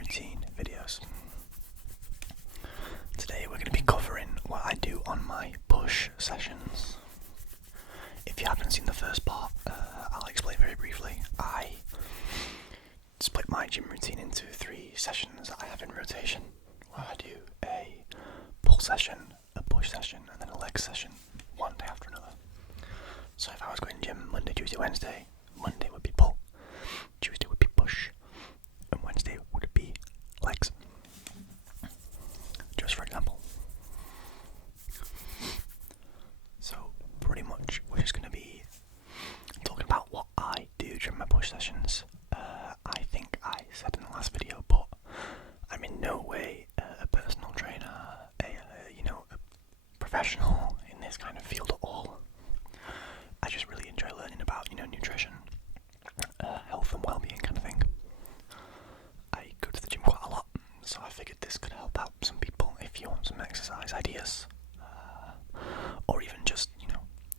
routine videos. Today we're going to be covering what I do on my push sessions. If you haven't seen the first part, I'll explain very briefly. I split my gym routine into 3 sessions that I have in rotation, where I do a pull session, a push session, and then a leg session, one day after another. So if I was going to gym Monday, Tuesday, Wednesday, Monday would be pull, Tuesday would be push, and Wednesday would be legs. Just for example. So pretty much we're just going to be talking about what I do during my push sessions. I think I said in the last video, but I'm in no way a personal trainer, a professional in this kind of field at all. I just really enjoy learning about, nutrition, health and well-being kind of thing. I go to the gym quite a lot, so I figured this could help out some people if you want some exercise ideas, or even just,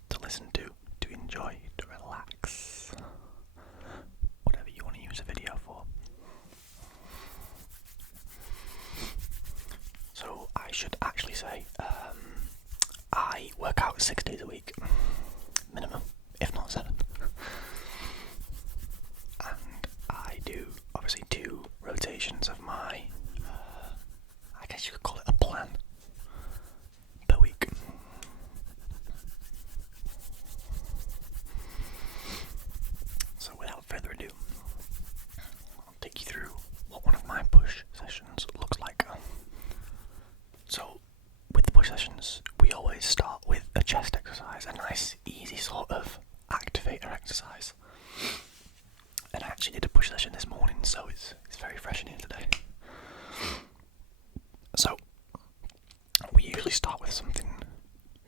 to listen to enjoy, to relax, whatever you want to use a video for. So I should actually say, I work out 6 days a week, minimum, if not 7. And I do, obviously, 2 rotations of my, I guess you could call it a plan, per week. So without further ado, I'll take you through what one of my push sessions looks like. So with the push sessions, we always start with a chest exercise, a nice, easy sort of activator exercise. And I actually did a push session this morning, so it's very fresh in here today. So we usually start with something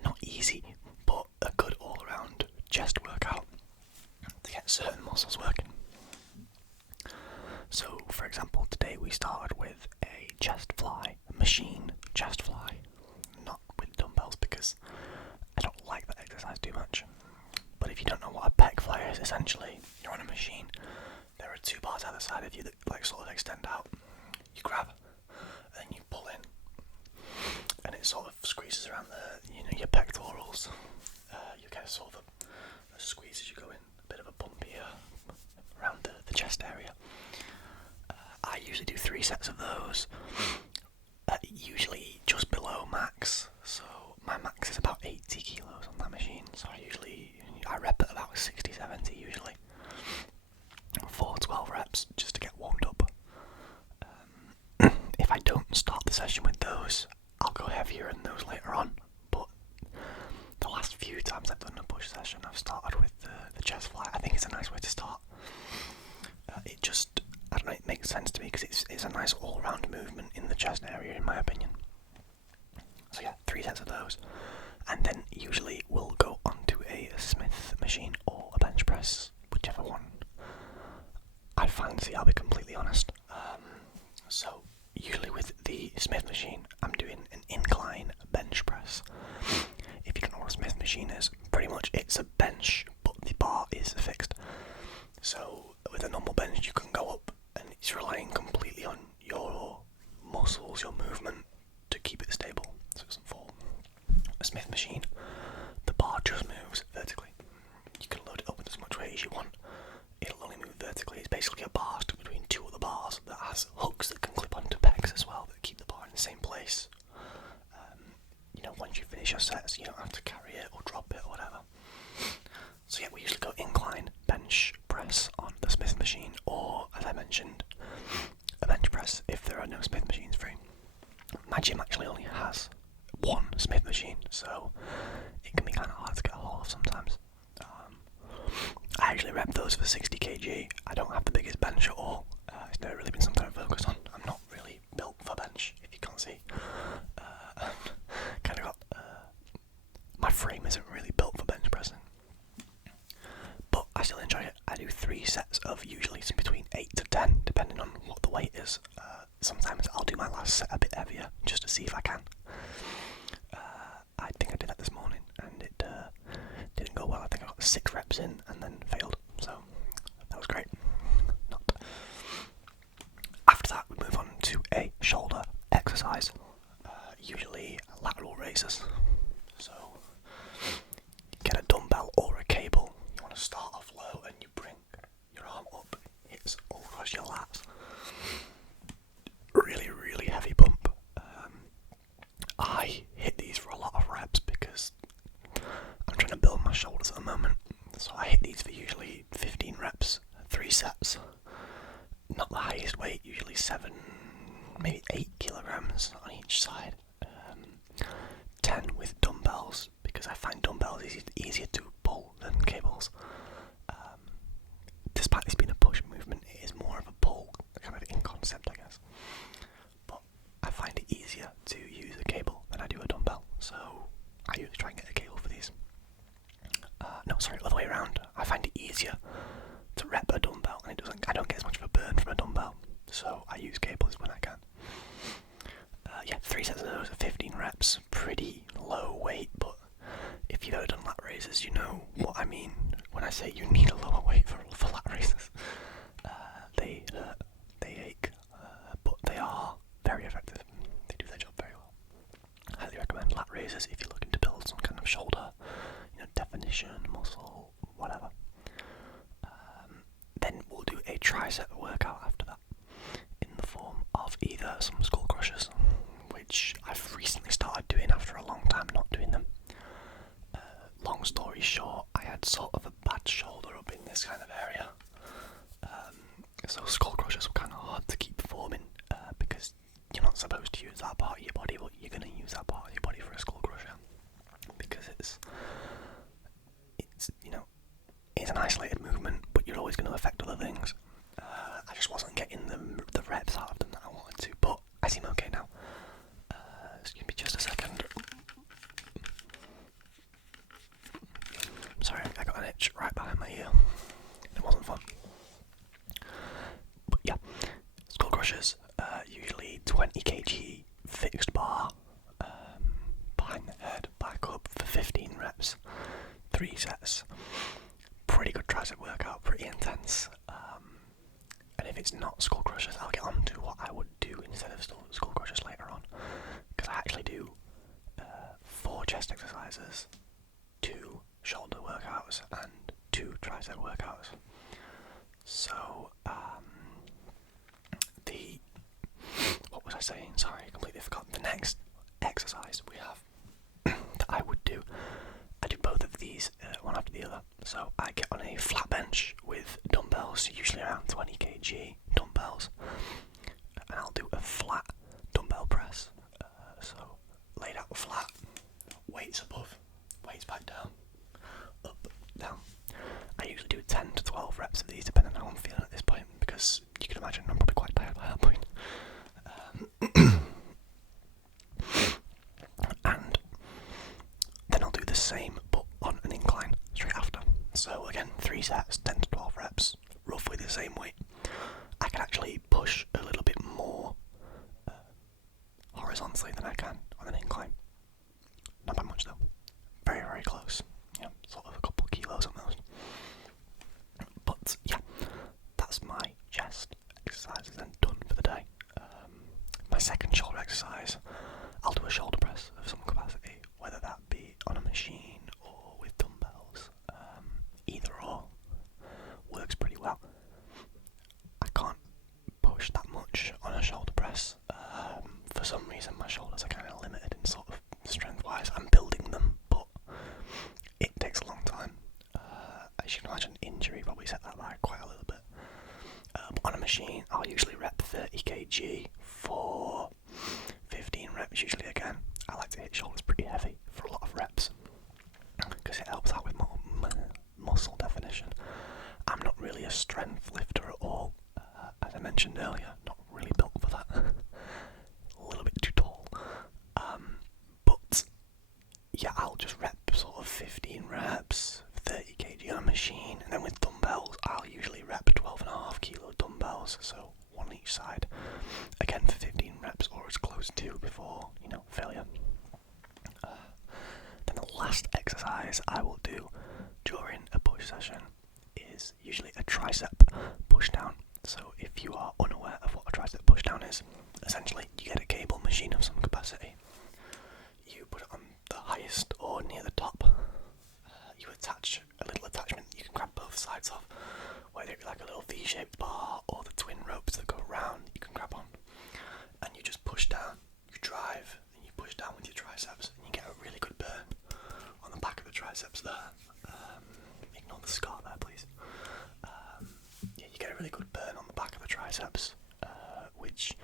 not easy, but a good all-around chest workout to get certain muscles working. So, for example, today we started with a chest fly, a machine chest fly, not with dumbbells because I don't like that exercise too much. But if you don't know what a pec fly is, essentially you're on a machine. There are 2 bars either side of you that sort of extend out. You grab, and then you pull in, and it sort of squeezes around your pectorals. You get sort of a squeeze as you go in, a bit of a bump here around the chest area. I usually do 3 sets of those, usually just below max. So my max is about 80 kilos on that machine, so I rep at about 60-70 usually. 4-12 reps just to get warmed up. If I don't start the session with those, I'll go heavier in those later on. But the last few times I've done a push session, I've started with the chest fly. I think it's a nice way to start. It makes sense to me because it's a nice all-round movement in the chest area, in my opinion. So yeah, 3 sets of those, and then usually we'll go onto a Smith machine or a bench press, whichever one I fancy, I'll be completely honest. So usually with the Smith machine, I'm doing an incline bench press. If you don't know what a Smith machine is, pretty much it's a bench, but the bar is fixed. So with a normal bench, you can go up, and it's relying completely on your muscles, your movement, to keep it stable, so it doesn't fall. A Smith machine, the bar just moves vertically. You can load it up with as much weight as you want. It'll only move vertically. It's basically a bar stuck between 2 other bars that has hooks that can clip onto pegs as well that keep the bar in the same place. Once you finish your sets, you don't have to carry it or drop it or whatever. So yeah, we usually go incline bench press on the Smith machine, or as I mentioned, a bench press if there are no Smith machines free. My gym actually only has 1 Smith machine, so it can be kind of hard to get a hold of sometimes. I actually rep those for 60 kg. I don't have the biggest bench at all. It's never really been something I've focused on. I'm not really built for bench, if you can't see. My frame isn't really built for bench pressing. But I still enjoy it. I do 3 sets of usually between 8 to 10, depending on what the weight is. Sometimes I'll do my last set a bit heavier, just to see if I can. I think I did that this morning, and it didn't go well. I think I got 6 reps in and then failed, so that was great. After that, we move on to a shoulder exercise, usually lateral raises. So get a dumbbell or a cable. You want to start off low and you bring your arm up, hits all across your lats. Really, really heavy pump. I hit these for a lot of reps because I'm trying to build my shoulders at the moment. So I hit these for usually 15 reps, 3 sets. Not the highest weight, usually 7, maybe 8 kilograms on each side. 10 with dumbbells, because I find dumbbells easier to pull than cables. Despite this being a push movement, it is more of a pull, kind of in concept, I guess. But I find it easier to use a cable than I do a dumbbell, so I usually try and get a cable for these. Other way around. I find it easier to rep a dumbbell, and I don't get as much of a burn from a dumbbell, so I use cables when I can. 3 sets of those, 15 reps, pretty low weight, but if you've ever done lat raises, you know what I mean when I say you need a lower weight for lat raises. They hurt, they ache, but they are very effective. They do their job very well. I highly recommend lat raises if you're looking to build some kind of shoulder, definition, muscle, whatever. Then we'll do a tricep workout after that, in the form of either some skull crushers, which I've recently started doing after a long time not doing them. Long story short, I had sort of a bad shoulder up in this kind of area, so skull crushers were kind of hard to keep performing, because you're not supposed to use that part of your body, but you're going to use that part of your body for a skull crusher, because it's it's an isolated movement, but you're always going to affect other things. I just wasn't getting the reps out of them that I wanted to, but I seem okay now. Excuse me just a second. Sorry, I got an itch right behind my ear. It wasn't fun. But yeah, skull crushers, usually 20 kg fixed bar, behind the head, back up for 15 reps, 3 sets. Pretty good tricep workout, pretty intense. And if it's not skull crushers, I'll get on to what I would do instead of skull crushers later on, because I actually do 4 chest exercises, 2 shoulder workouts, and 2 tricep workouts. So what was I saying? Sorry, I completely forgot. The next exercise we have that I would do, I do both of these one after the other. So I get on a flat bench with dumbbells, usually around 20 kg dumbbells, and I'll do a flat dumbbell press. So laid out flat, weights above, weights back down, up, down. I usually do 10 to 12 reps of these, depending on how I'm feeling at this point, because you can imagine I'm probably quite tired by that point. And then I'll do the same, but on an incline straight after. So again, 3 sets, 10 to 12 reps, roughly the same weight. I can actually push a little bit more horizontally than I can on an incline. Not by much though. Very, very close. Yeah, sort of a couple kilos at most. But yeah, that's my chest exercises and done for the day. My second shoulder exercise, I'll do a shoulder press of some capacity, whether that be on a machine or with dumbbells. Either or works pretty well. I can't push that much on a shoulder press. For some reason my shoulders are kind of limited in sort of strength wise. I'm building them, but it takes a long time. As you can imagine, injury probably set that back quite a little bit. But on a machine, I'll usually rep 30 kg for 15 reps usually again. I like to hit shoulders pretty heavy for a lot of reps, because it helps out with more muscle definition. I'm not really a strength lifter at all. As I mentioned earlier, not really built for that. A little bit too tall. But yeah, I'll just rep sort of 15 reps, 30 kg on a machine, and then with dumbbells, I'll usually rep 12.5 kilo dumbbells, so one each side, again for 15 reps or as close to before, failure. Then the last exercise I will do during a push session is usually a tricep pushdown. So if you are unaware of what a tricep pushdown is, essentially, you get a cable machine of some capacity. You put it on the highest or near the top. You attach a little attachment you can grab both sides of, whether it be like a little V-shaped bar or the twin ropes that go around, you can grab on. And you just push down, you drive, and you push down with your triceps, and you get a really good burn on the back of the triceps there. Ignore the scar there, please. Yeah, you get a really good burn on the back of the triceps, which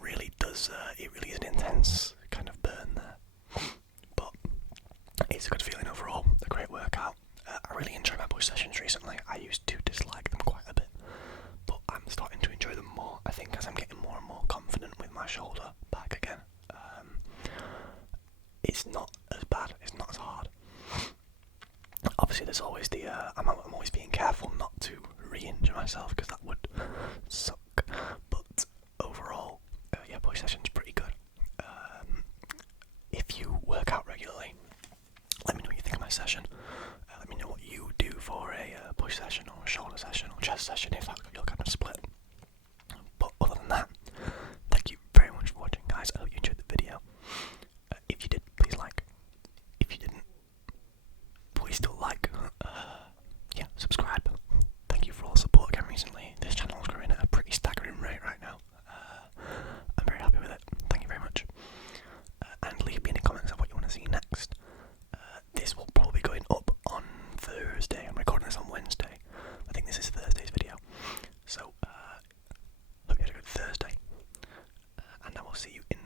really does, it really is an intense kind of burn there. But it's a good feeling overall, a great workout. I really enjoy my push sessions recently. I used to dislike them quite a bit, but I'm starting to enjoy them more, I think, as I'm getting more and more confident with my shoulder back again. It's not as bad, it's not as hard. Obviously there's always the, I'm always being careful not to re-injure myself, because that would suck, but overall, yeah, push session's pretty good. If you work out regularly, let me know what you think of my session. Let me know what you do for a push session or a shoulder session or chest session, if that's your kind of split. But other than that, thank you very much for watching, guys. I hope you enjoyed the video. If you did, please like. If you didn't, please still like. Yeah, subscribe. Thank you for all the support again recently. This channel is growing at a pretty staggering rate right now. I'm very happy with it. Thank you very much. And leave me any comments on what you want to see next. This will probably be going up on Thursday. I'm recording this on Wednesday. I think this is Thursday's video. So, hope you had a good Thursday. And I will see you in